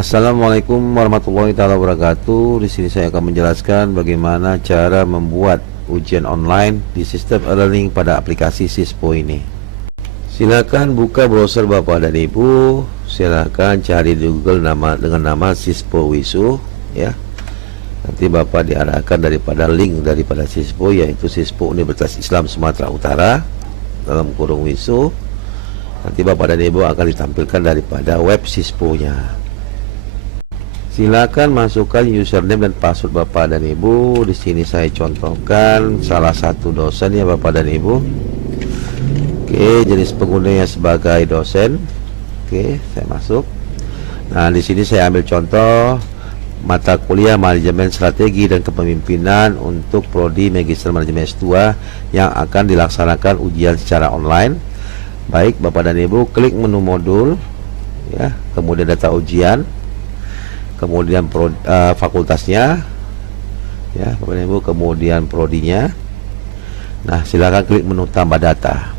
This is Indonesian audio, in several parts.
Assalamualaikum warahmatullahi wabarakatuh. Di sini saya akan menjelaskan bagaimana cara membuat ujian online di sistem e-learning pada aplikasi Sispo ini. Silakan buka browser Bapak dan Ibu. Silakan cari di Google dengan nama Sispo Wisu, ya. Nanti Bapak diarahkan daripada link daripada Sispo, yaitu Sispo Universitas Islam Sumatera Utara dalam kurung Wisu. Nanti Bapak dan Ibu akan ditampilkan daripada web Sispo-nya. Silakan masukkan username dan password Bapak dan Ibu. Di sini saya contohkan salah satu dosen ya Bapak dan Ibu. Oke, jenis penggunanya sebagai dosen. Oke, saya masuk. Nah, di sini saya ambil contoh mata kuliah Manajemen Strategi dan Kepemimpinan untuk prodi Magister Manajemen S2 yang akan dilaksanakan ujian secara online. Baik, Bapak dan Ibu, klik menu modul ya, kemudian data ujian, kemudian fakultasnya ya Bapak dan Ibu, kemudian prodinya. Nah, silakan klik menu tambah data.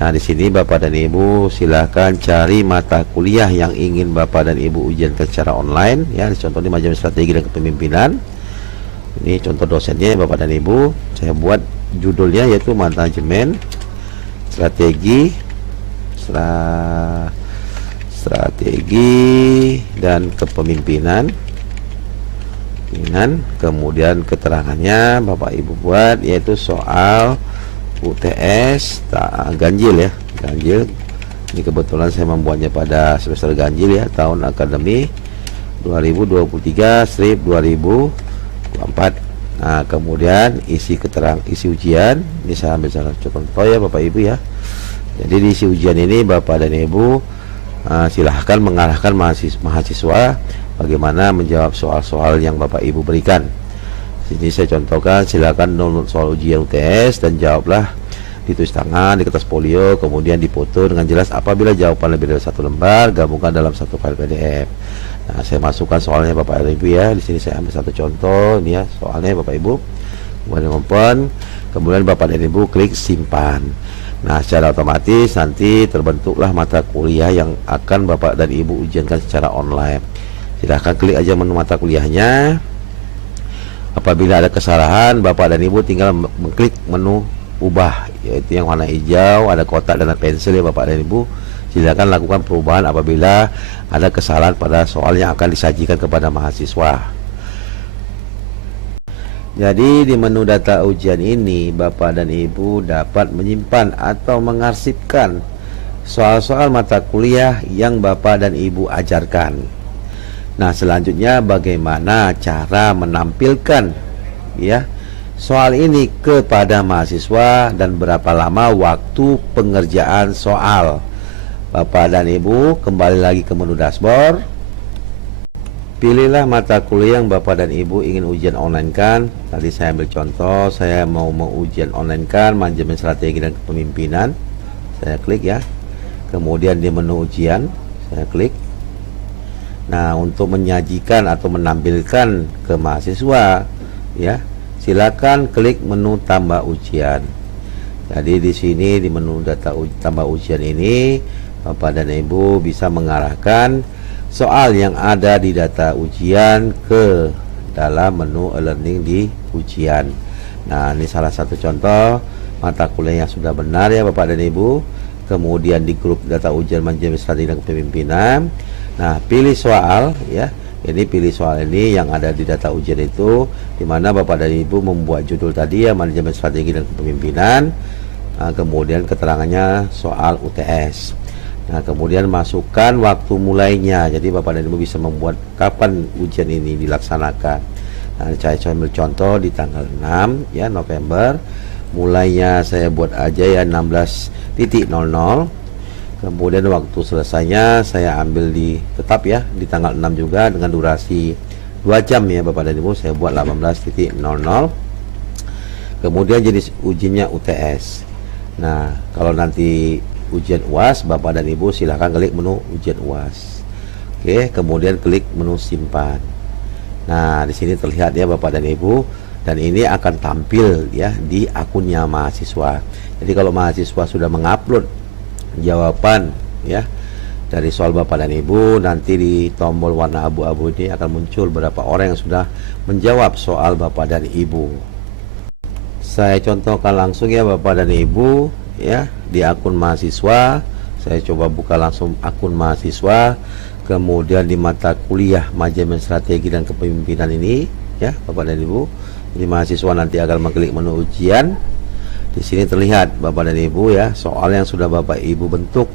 Nah, di sini Bapak dan Ibu silakan cari mata kuliah yang ingin Bapak dan Ibu ujiankan secara online ya. Contoh ini Manajemen Strategi dan Kepemimpinan. Ini contoh dosennya Bapak dan Ibu. Saya buat judulnya yaitu Manajemen Strategi dan Kepemimpinan. Kemudian keterangannya Bapak Ibu buat yaitu soal UTS ganjil ya, ganjil. Ini kebetulan saya membuatnya pada semester ganjil ya, tahun akademi 2023/2024. Nah, kemudian isi ujian. Ini saya ambil salah contoh ya Bapak Ibu ya. Jadi di isi ujian ini Bapak dan Ibu silahkan mengarahkan mahasiswa bagaimana menjawab soal-soal yang Bapak Ibu berikan. Sini saya contohkan, silakan download soal ujian UTS dan jawablah, ditulis tangan di kertas folio, kemudian dipoto dengan jelas. Apabila jawaban lebih dari satu lembar, gabungkan dalam satu file PDF. Nah, saya masukkan soalnya Bapak Ibu ya. Di sini saya ambil satu contoh, ini ya soalnya Bapak Ibu. Kemudian open, kemudian Bapak dan Ibu klik simpan. Nah, secara otomatis nanti terbentuklah mata kuliah yang akan Bapak dan Ibu ujiankan secara online. Silahkan klik aja menu mata kuliahnya. Apabila ada kesalahan, Bapak dan Ibu tinggal mengklik menu ubah, yaitu yang warna hijau, ada kotak dan pensil ya Bapak dan Ibu. Silakan lakukan perubahan apabila ada kesalahan pada soal yang akan disajikan kepada mahasiswa. Jadi di menu data ujian ini Bapak dan Ibu dapat menyimpan atau mengarsipkan soal-soal mata kuliah yang Bapak dan Ibu ajarkan. Nah, selanjutnya bagaimana cara menampilkan ya soal ini kepada mahasiswa dan berapa lama waktu pengerjaan soal. Bapak dan Ibu kembali lagi ke menu dashboard. Pilihlah mata kuliah yang Bapak dan Ibu ingin ujian online kan. Tadi saya ambil contoh, saya mau ujian online kan Manajemen Strategi dan Kepemimpinan. Saya klik ya. Kemudian di menu ujian saya klik. Nah, untuk menyajikan atau menampilkan ke mahasiswa ya, silakan klik menu tambah ujian. Jadi di sini di menu data tambah ujian ini Bapak dan Ibu bisa mengarahkan soal yang ada di data ujian ke dalam menu e-learning di ujian. Nah, ini salah satu contoh mata kuliah yang sudah benar ya Bapak dan Ibu. Kemudian di grup data ujian Manajemen Strategi dan Kepemimpinan. Nah, pilih soal ya. Ini pilih soal ini yang ada di data ujian itu, dimana Bapak dan Ibu membuat judul tadi ya Manajemen Strategi dan Kepemimpinan. Nah, kemudian keterangannya soal UTS. Nah, kemudian masukkan waktu mulainya. Jadi Bapak dan Ibu bisa membuat kapan ujian ini dilaksanakan. Nah, saya ambil contoh di tanggal 6 ya November. Mulainya saya buat aja ya 16.00. Kemudian waktu selesainya saya ambil tetap ya di tanggal 6 juga dengan durasi 2 jam ya Bapak dan Ibu. Saya buat 18.00. Kemudian jenis ujiannya UTS. Nah, kalau nanti ujian UAS, Bapak dan Ibu silahkan klik menu ujian UAS. Oke, kemudian klik menu simpan. Nah, di sini terlihat ya Bapak dan Ibu, dan ini akan tampil ya di akunnya mahasiswa. Jadi kalau mahasiswa sudah mengupload jawaban ya dari soal Bapak dan Ibu. Nanti di tombol warna abu-abu ini akan muncul berapa orang yang sudah menjawab soal Bapak dan Ibu. Saya contohkan langsung ya Bapak dan Ibu ya, di akun mahasiswa. Saya coba buka langsung akun mahasiswa, kemudian di mata kuliah manajemen strategi dan kepemimpinan ini ya Bapak dan Ibu. Jadi mahasiswa nanti akan mengklik menu ujian. Di sini terlihat Bapak dan Ibu ya, soal yang sudah Bapak Ibu bentuk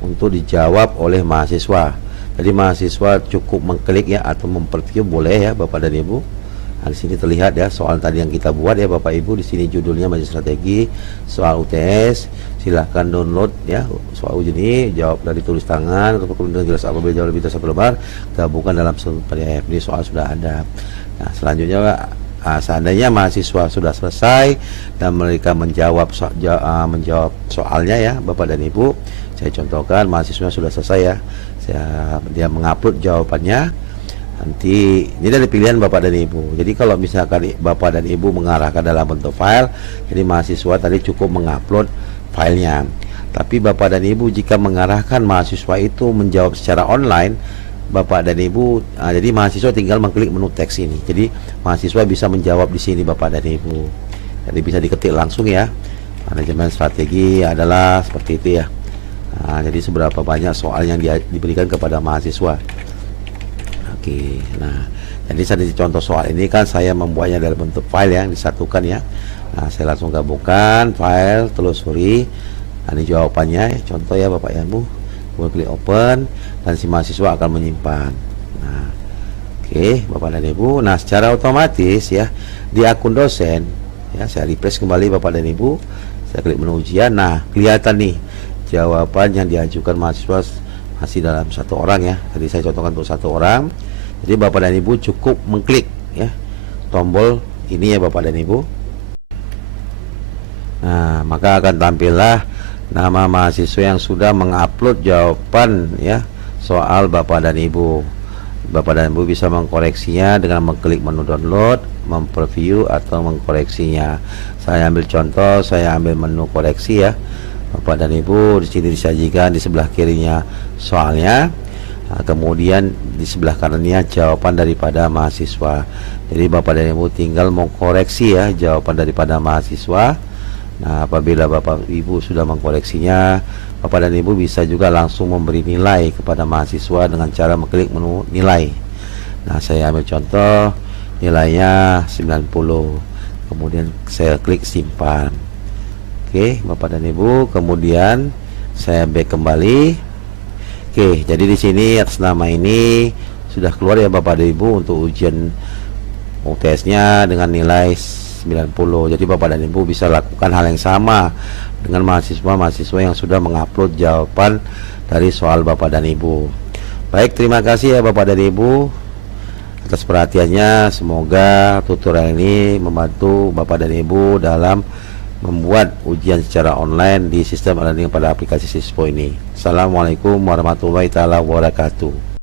untuk dijawab oleh mahasiswa. Jadi mahasiswa cukup mengklik ya, atau memperview boleh ya Bapak dan Ibu. Nah, di sini terlihat ya soal tadi yang kita buat ya Bapak Ibu. Di sini judulnya manajemen strategi, soal UTS. Silahkan download ya soal ujian ini, jawab dari tulis tangan atau kemudian jelas apabila jawab lebih dari satu lembar, gabungkan dalam satu PDF. Ini soal sudah ada. Nah, selanjutnya seandainya mahasiswa sudah selesai dan mereka menjawab soalnya ya Bapak dan Ibu, saya contohkan mahasiswa sudah selesai ya, dia mengupload jawabannya. Nanti ini dari pilihan Bapak dan Ibu. Jadi kalau misalkan Bapak dan Ibu mengarahkan dalam bentuk file, jadi mahasiswa tadi cukup mengupload filenya. Tapi Bapak dan Ibu jika mengarahkan mahasiswa itu menjawab secara online, Bapak dan Ibu, jadi mahasiswa tinggal mengklik menu teks ini. Jadi mahasiswa bisa menjawab di sini Bapak dan Ibu. Jadi bisa diketik langsung ya. Manajemen strategi adalah seperti itu ya. Nah, jadi seberapa banyak soal yang diberikan kepada mahasiswa. Oke. Nah, jadi saya contoh soal ini kan saya membuatnya dalam bentuk file yang disatukan ya. Nah, saya langsung gabungkan file, telusuri. Nah, ini jawabannya. Contoh ya Bapak dan Ibu. Klik open dan si mahasiswa akan menyimpan. Nah, oke Bapak dan Ibu. Nah, secara otomatis ya di akun dosen ya, saya refresh kembali Bapak dan Ibu. Saya klik menu ujian. Nah, kelihatan nih jawaban yang diajukan mahasiswa masih dalam satu orang ya. Tadi saya contohkan untuk satu orang. Jadi Bapak dan Ibu cukup mengklik ya tombol ini ya Bapak dan Ibu. Nah, maka akan tampillah nama mahasiswa yang sudah mengupload jawaban ya soal Bapak dan Ibu. Bapak dan Ibu bisa mengkoreksinya dengan mengklik menu download, mempreview atau mengkoreksinya. Saya ambil contoh, saya ambil menu koreksi ya. Bapak dan Ibu di sini disajikan di sebelah kirinya soalnya. Nah, kemudian di sebelah kanannya jawaban daripada mahasiswa. Jadi Bapak dan Ibu tinggal mengkoreksi ya jawaban daripada mahasiswa. Nah, apabila Bapak Ibu sudah mengkoreksinya, Bapak dan Ibu bisa juga langsung memberi nilai kepada mahasiswa dengan cara mengklik menu nilai. Nah, saya ambil contoh nilainya 90. Kemudian saya klik simpan. Oke, Bapak dan Ibu, kemudian saya back kembali. Oke, jadi di sini atas nama ini sudah keluar ya Bapak dan Ibu untuk ujian UTS-nya dengan nilai 90. Jadi Bapak dan Ibu bisa lakukan hal yang sama dengan mahasiswa-mahasiswa yang sudah mengupload jawaban dari soal Bapak dan Ibu. Baik, terima kasih ya Bapak dan Ibu atas perhatiannya. Semoga tutorial ini membantu Bapak dan Ibu dalam membuat ujian secara online di sistem e-learning pada aplikasi Sispo ini. Assalamualaikum warahmatullahi wabarakatuh.